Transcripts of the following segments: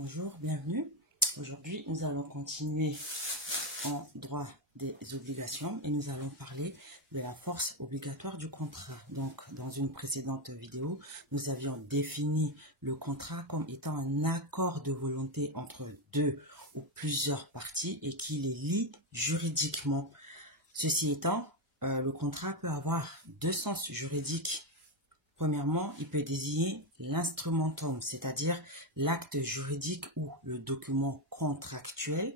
Bonjour, bienvenue. Aujourd'hui, nous allons continuer en droit des obligations et nous allons parler de la force obligatoire du contrat. Donc, dans une précédente vidéo, nous avions défini le contrat comme étant un accord de volonté entre deux ou plusieurs parties et qui les lie juridiquement. Ceci étant, le contrat peut avoir deux sens juridiques. Premièrement, il peut désigner l'instrumentum, c'est-à-dire l'acte juridique ou le document contractuel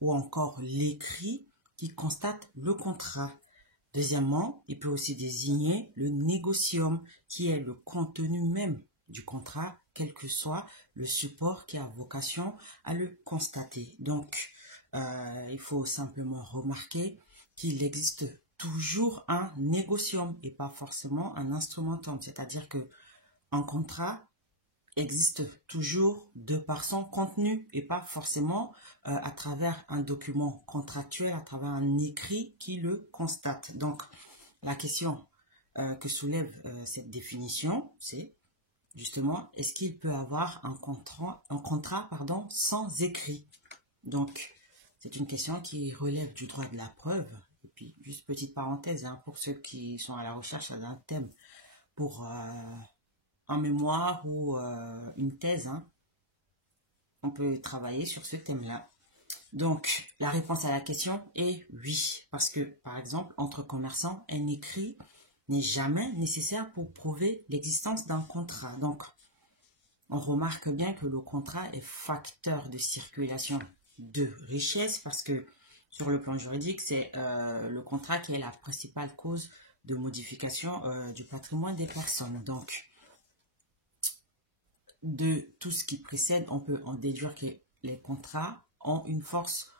ou encore l'écrit qui constate le contrat. Deuxièmement, il peut aussi désigner le négocium qui est le contenu même du contrat, quel que soit le support qui a vocation à le constater. Donc, il faut simplement remarquer qu'il existe toujours un négocium et pas forcément un instrumentum. C'est-à-dire que un contrat existe toujours de par son contenu et pas forcément à travers un document contractuel, à travers un écrit qui le constate. Donc, la question que soulève cette définition, c'est justement, est-ce qu'il peut avoir un contrat sans écrit? Donc, c'est une question qui relève du droit de la preuve. Et puis, juste petite parenthèse, pour ceux qui sont à la recherche d'un thème pour un mémoire ou une thèse, on peut travailler sur ce thème-là. Donc, la réponse à la question est oui. Parce que, par exemple, entre commerçants, un écrit n'est jamais nécessaire pour prouver l'existence d'un contrat. Donc, on remarque bien que le contrat est facteur de circulation de richesse parce que sur le plan juridique, c'est le contrat qui est la principale cause de modification du patrimoine des personnes. Donc, de tout ce qui précède, on peut en déduire que les contrats ont une force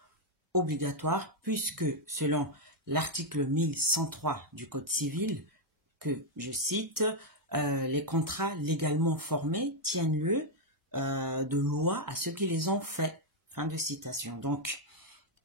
obligatoire puisque selon l'article 1103 du Code civil, que je cite, les contrats légalement formés tiennent lieu de loi à ceux qui les ont faits. Fin de citation. Donc,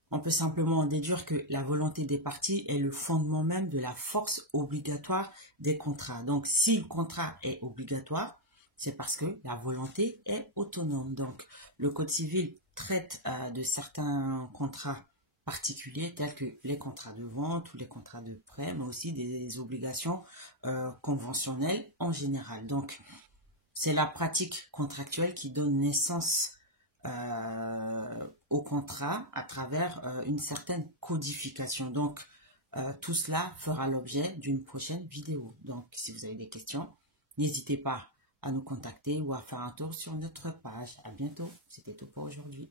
on peut simplement en déduire que la volonté des parties est le fondement même de la force obligatoire des contrats. Donc, si le contrat est obligatoire, c'est parce que la volonté est autonome. Donc, le Code civil traite de certains contrats particuliers tels que les contrats de vente ou les contrats de prêt, mais aussi des obligations conventionnelles en général. Donc, c'est la pratique contractuelle qui donne naissance au contrat à travers une certaine codification. Donc, tout cela fera l'objet d'une prochaine vidéo. Donc, si vous avez des questions, n'hésitez pas à nous contacter ou à faire un tour sur notre page. À bientôt. C'était tout pour aujourd'hui.